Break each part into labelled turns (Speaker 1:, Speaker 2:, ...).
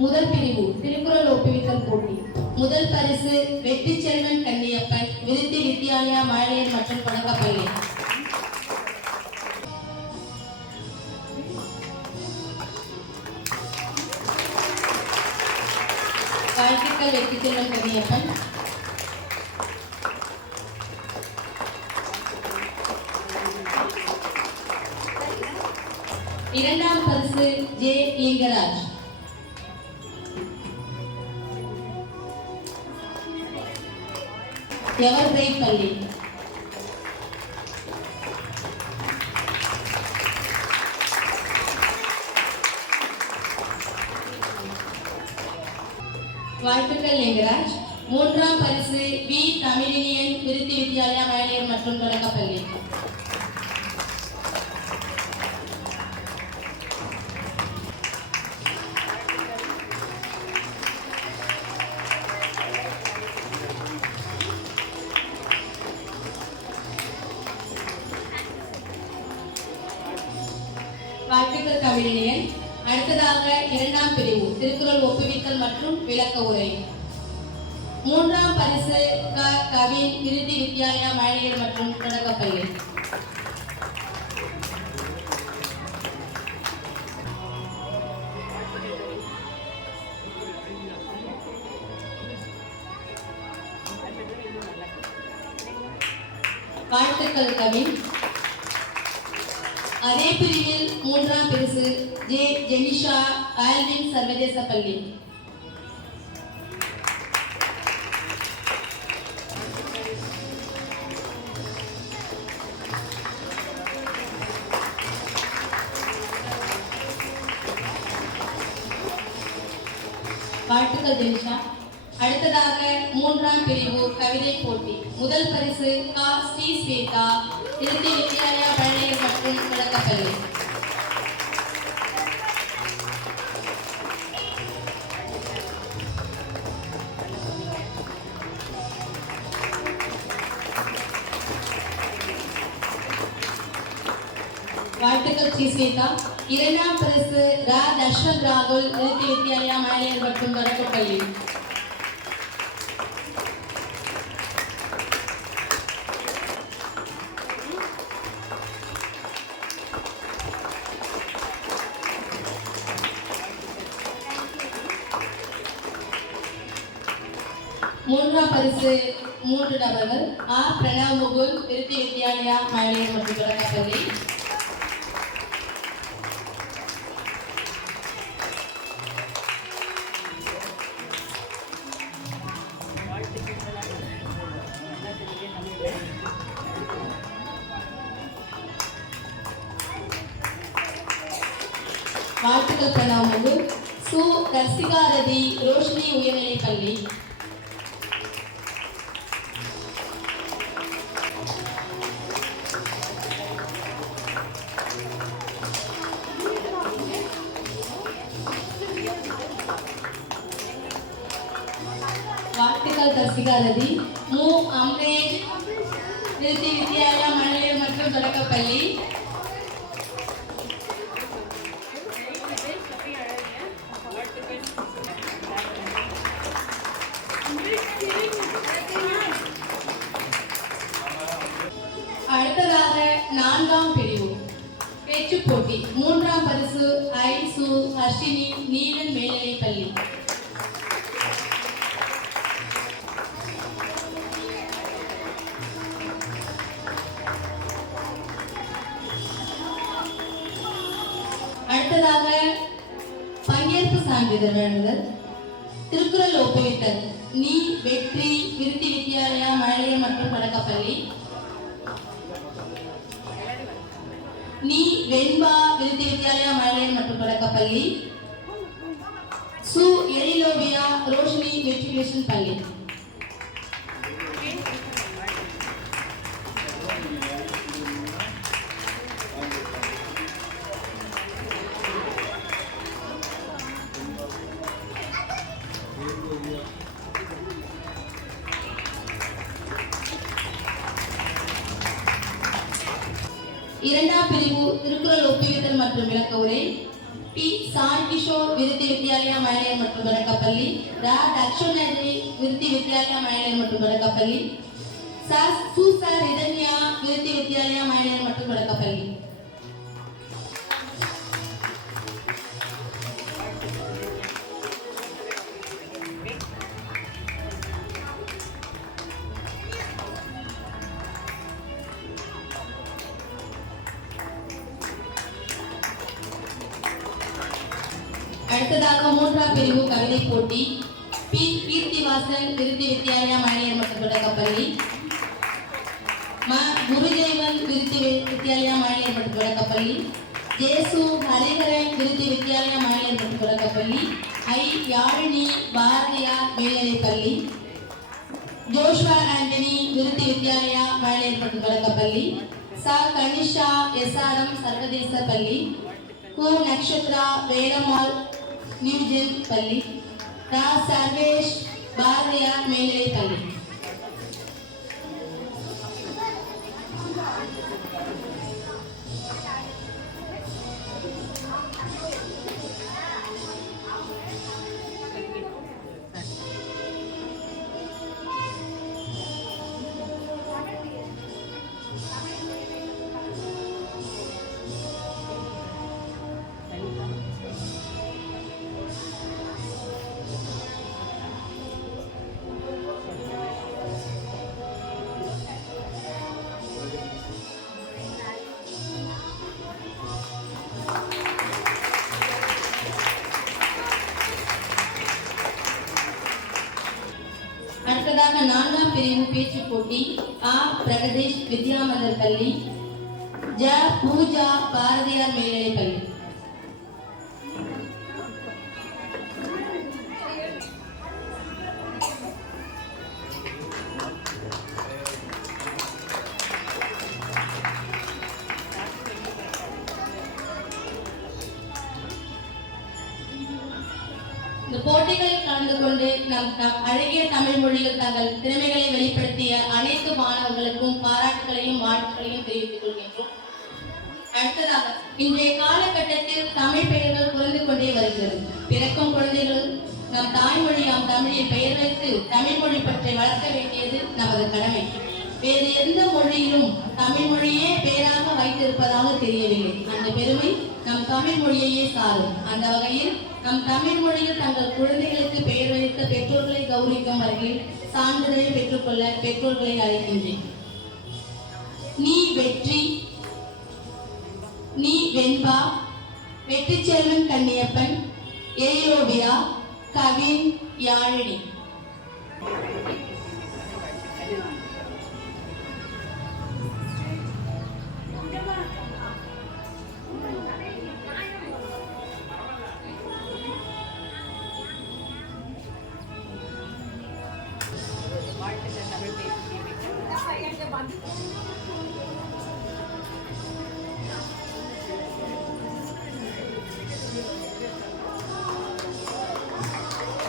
Speaker 1: முதல் பிரிவு திருக்குறள் ஒப்புவித்தல் போட்டி. முதல் பரிசு வெற்றி செல்வன் கன்னியப்பன் விருத்தி வித்யாலயா மழலையர் மற்றும் தொடக்கப்பள்ளி வாழ்த்துக்கள் வெற்றி செல்வன் கன்னியப்பன். இரண்டாம் பரிசு ஜே லிங்கராஜ் எவர்பிரை பள்ளி வாழ்த்துக்கள் லிங்கராஜ். மூன்றாம் பரிசு வி தமிழினியன் விருத்தி வித்யாலயா மகளிர் மற்றும் தொடக்கப்பள்ளி. அடுத்ததாக இரண்டாம் பிரிவு திருக்குறள் ஒப்புவித்தல் மற்றும் விளக்க உரை. மூன்றாம் பரிசு க கவின் விருத்தி வித்யாலயா மழையர் மற்றும் தொடக்கப்பள்ளி. வாழ்த்துக்கள் கவின் அதே பிரிவில் மூன்றாம் பரிசு ஜே ஜெனிஷா ஆல்வின் சர்வதேச பள்ளி. வாழ்த்துக்கள் ஜெனிஷா. அடுத்ததாக மூன்றாம் பிரிவு கவிதை போட்டி. முதல் பரிசு கா. ஸ்ரீ ஸ்வேதா திருத்தி வித்யாலயா பழனியர் மற்றும் தொடக்கப்பள்ளி வாழ்த்துக்கள் ஸ்ரீ ஸ்வேதா. இரண்டாம் பரிசு ரா. தஷ்வந்த் ராகுல் நிறுத்தி வித்யாலயா மழலையர் மற்றும் தொடக்கப்பள்ளி மூன்றாம் பரிசு மூன்று நபர்கள். ஆ பிரணவ் முகுல் திருத்தி வித்யாலயா மகளிர் மற்றும் தொடக்கப்பள்ளி வாழ்த்துக்கள் பிரணவ் முகுல். சு தர்சிகா ரதி ரோஷினி உயர்நிலைப் பள்ளி மு. அம்ரேஷ் திருத்தி வித்யாலயா மழலையர் மற்றும் தொடக்கப்பள்ளி. அடுத்ததாக நான்காம் பிரிவு. பேச்சு போட்டி. மூன்றாம் பரிசு ஐ. சு. ஹர்ஷினி நீலன் மேல்நிலைப் பங்கேற்பு சான்றிதழ் வழங்குதல். திருக்குறள் ஒப்புவித்தல். நீ வெற்றி விருத்தி வித்யாலயா மழலையர் மற்றும் பழக்கப்பள்ளி. நீ வெண்பா விருத்தி வித்யாலயா மழலையர் மற்றும் தொடக்கப்பள்ளி சு எரிலோபியா ரோஷினி மெட்ரிகுலேஷன் பள்ளி. இரண்டாம் பிரிவு திருக்குறள் ஒப்புவித்தல் மற்றும் விளக்க உரை பி. சாய் கிஷோர் விருத்தி வித்யாலயா மழலையர் மற்றும் தொடக்கப்பள்ளி ரா. தக்ஷணி விருத்தி வித்யாலயா மழலையர் மற்றும் தொடக்கப்பள்ளி ச. சு. ச. ரிதன்யா விருத்தி வித்யாலயா மழலையர் மற்றும் தொடக்கப்பள்ளி அடுத்ததாக மூன்றாம் பிரிவு கவிதை போட்டி. பி. கீர்த்திவாசன் விருத்தி வித்யாலயா மழையர் மற்றும் தொடக்கப்பள்ளி ம. குருதேவன் விருத்தி வித்யாலயா மழையர் மற்றும் தொடக்கப்பள்ளி ஜேசு ஹரிஹரன் விருத்தி வித்யாலயா மழையர் மற்றும் தொடக்கப்பள்ளி ஐ. யாழினி பாரதியார் மேல்நிலைப்பள்ளி ஜோஷ்வா ஆண்டனி விருத்தி வித்யாலயா மழையர் மற்றும் தொடக்கப்பள்ளி ச. கனிஷா எஸ்ஆர்எம் சர்வதேச பள்ளி. கு. நக்ஷத்ரா வேலம்மாள் நியூஜென் பள்ளி ரா சர்வேஷ் பாரதியார் மேல்நிலை பள்ளி நான்காம் பிரிவு பேச்சு போட்டி ஆ பிரகதீஷ் வித்யாமந்தர் பள்ளி ஜ பூஜா பாரதியார் மேல்நிலை பள்ளி இந்த போட்டிகளில் கலந்து கொண்டு நம் நம் அழகிய தமிழ் மொழியில் தங்கள் திறமைகளை வெளிப்படுத்திய அனைத்து மாணவர்களுக்கும் பாராட்டுகளையும் வாழ்த்துக்களையும் தெரிவித்துக் கொள்கின்றோம். அடுத்ததாக இன்றைய காலகட்டத்தில் தமிழ் பெயர்கள் குறைந்து கொண்டே வருகிறது. பிறக்கும் குழந்தைகள் நம் தாய்மொழியாம் தமிழில் பெயர் வைத்து தமிழ் மொழி பற்றி வளர்க்க வேண்டியது நமது கடமை. வேறு எந்த மொழியிலும் தமிழ் மொழியே பெயராக வைத்திருப்பதாக தெரியவில்லை. அந்த பெருமை நம் தமிழ் மொழியையே சாரும். அந்த வகையில் நம் தமிழ் மொழியில் தங்கள் குழந்தைகளுக்கு பெயர் வைத்த பெற்றோர்களை கௌரவிக்கும் வகையில் சான்றிதழை பெற்றுக்கொள்ள பெற்றோர்களை அழைக்கின்றேன். நீ வெற்றி நீ வெண்பா வெற்றிச்செல்வன் கண்ணியப்பன் ஏயோபியா கவின் யாழினி.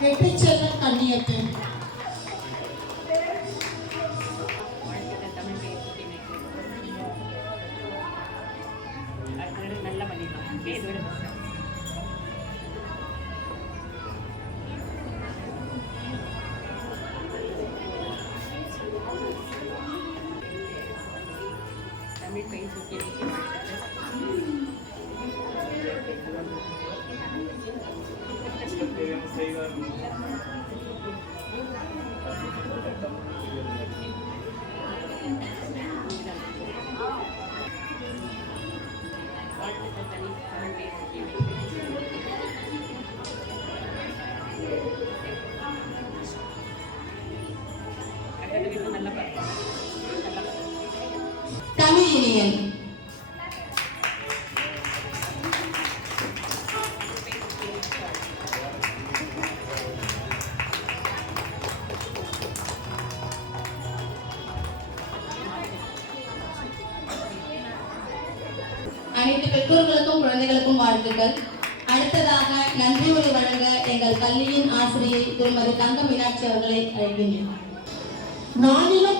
Speaker 2: வெற்றிச்செல்வன் கண்ணியப்பன்
Speaker 1: அனைத்து பெற்றோர்களுக்கும் குழந்தைகளுக்கும் வாழ்த்துக்கள். அடுத்ததாக நன்றி வழங்க எங்கள் பள்ளியின் ஆசிரியை திருமதி தங்க மீனாட்சி அவர்களை அழைக்கின்றேன்.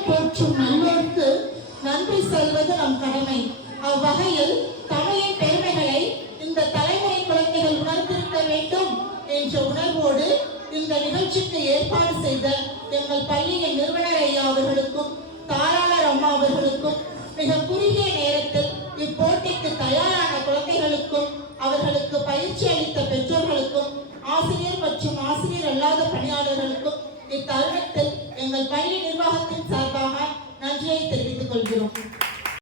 Speaker 2: போற்றும் நல்லோருக்கு நன்றி சொல்வது நம் கடமை. அவ்வகையில் தமிழின் பெருமைகளை இந்த தலைமுறை குழந்தைகள் உணர்ந்திருக்க வேண்டும் என்ற உணர்வோடு இந்த நிகழ்ச்சிக்கு ஏற்பாடு செய்த எங்கள் பள்ளியின் நிறுவனர் ஐயா அவர்களுக்கும் தாராளர் அம்மா அவர்களுக்கும் மிக குறுகிய தயாரான குழந்தைகளுக்கும் அவர்களுக்கு பயிற்சி அளித்த பெற்றோர்களுக்கும் ஆசிரியர் மற்றும் ஆசிரியர் அல்லாத பணியாளர்களுக்கும் இத்தருணத்தில் எங்கள் பள்ளி நிர்வாகத்தின் சார்பாக நன்றியை தெரிவித்துக் கொள்கிறோம்.